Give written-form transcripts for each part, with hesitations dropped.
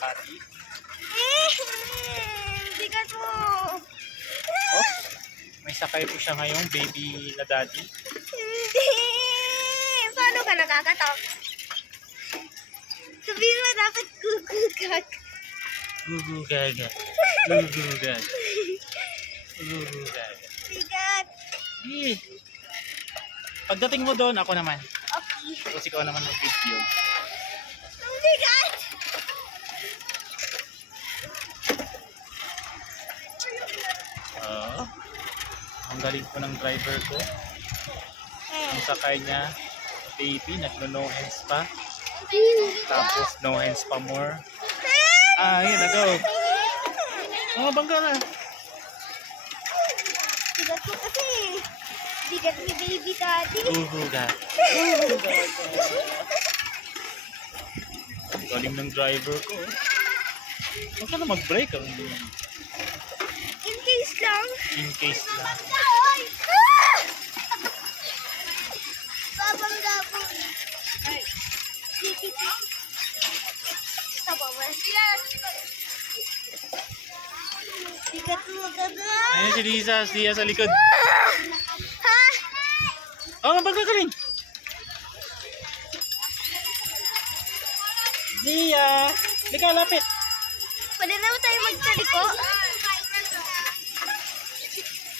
Makati. Bigat mo. Oh, may sakay po siya ngayong baby na daddy. Hindi. Paano ka nakakatok? Sabihin mo dapat gugugag. Gugugaga. Gugugaga. Gugugaga. Bigat. Eh. Pagdating mo doon, ako naman. Okay. Tapos ikaw naman mag-video. Ang bigat. Ang galing po ng driver ko. Ang sakay niya, baby, nagno-no hands pa. Tapos no hands pa more. Yun na, go. Oh, bangga na. Bigat mo kasi. Bigat ni baby daddy. Uhuga. Ang galing ng driver ko. Huwag ka na mag-brake. In case lang. In case lang. Babangga po. Stop over. Bigat mo gaga. Ayun si Lisa, siya sa likod. Ha? Oh, mabangga ka rin. Zia! Lika, lapit. Pwede naman tayo magtaliko.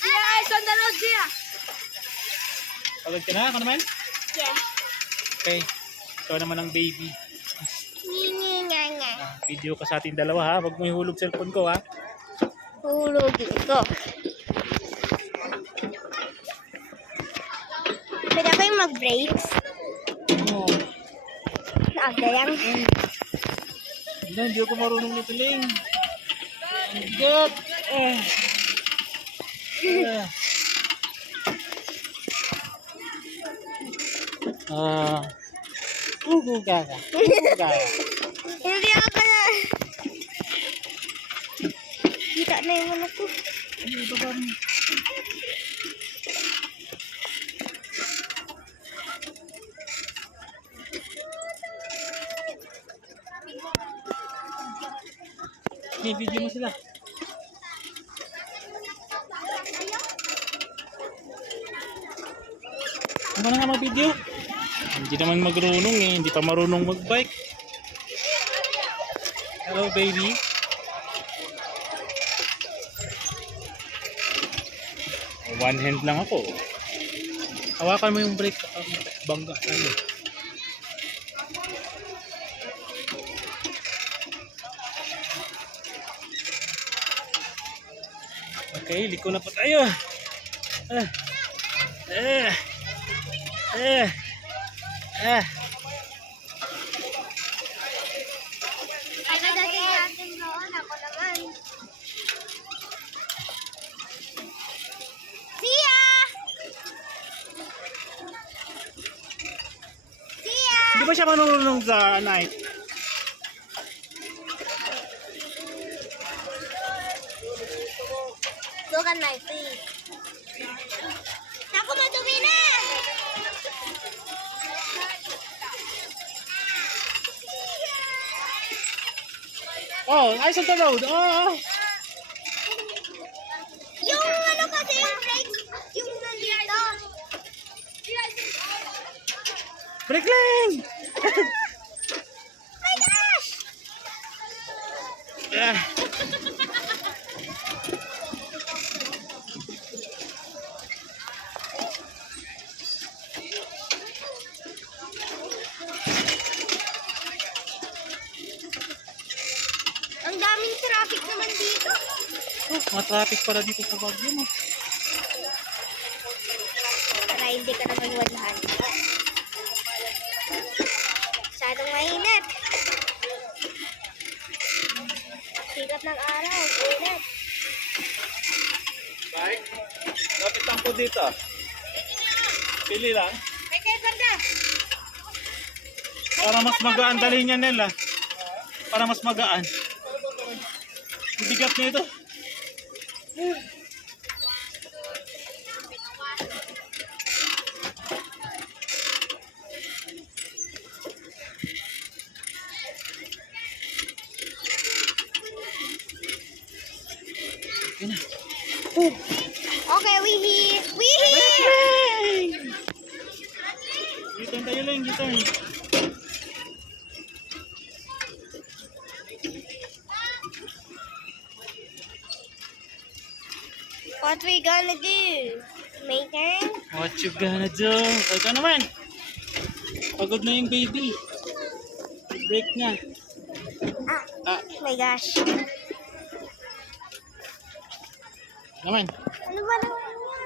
Zia, sandalo, Zia. Pagod ka na, ako naman? Yeah. Okay. Ikaw naman ang baby. Nga. Video ka sa ating dalawa ha. Huwag mo ihulog cellphone ko ha. Hulugin ko. Pwede ako yung mag-brakes? Oo. Aga lang. Hindi ako marunong nito, Ling. Ang bigat. Guguga ka. Guguga ka. Hindi ako kaya. Kita na yung ano ko. Ano ba ba? Hey, video mo sila. Ano na nga mag-video? Hindi naman marunong eh. Hindi pa marunong mag-bike. Hello, baby. One hand lang ako. Hawakan mo yung brake. Bangga. Ano? Okay, liko na po tayo. Pagkadating natin doon, ako naman. Zia! Zia! Hindi ba siya marunong sa night? Look at my feet. Naku, madumi na! Oh, eyes on the road. Oh. Yung ano kasi yung brake, yung nandito. Breakling! My gosh! Yeah. Ang daming traffic naman dito. Oh, matraffic pala dito sa Baguio mo. Para hindi ka naman walahan. Masyadong mainit. Sikat ng araw, init. Bike? Lapit lang po dito. Pili lang. May kay banda. Para mas magaan. Dalhin niya nila. Para mas magaan. Ang bigat nito. Yun na. Okay, we here. Dito tayo lang, dito. What we gonna do? Maker? What you gonna do? Ito naman. Pagod na yung baby. Break niya. Oh my gosh. Naman. Ano ba naman?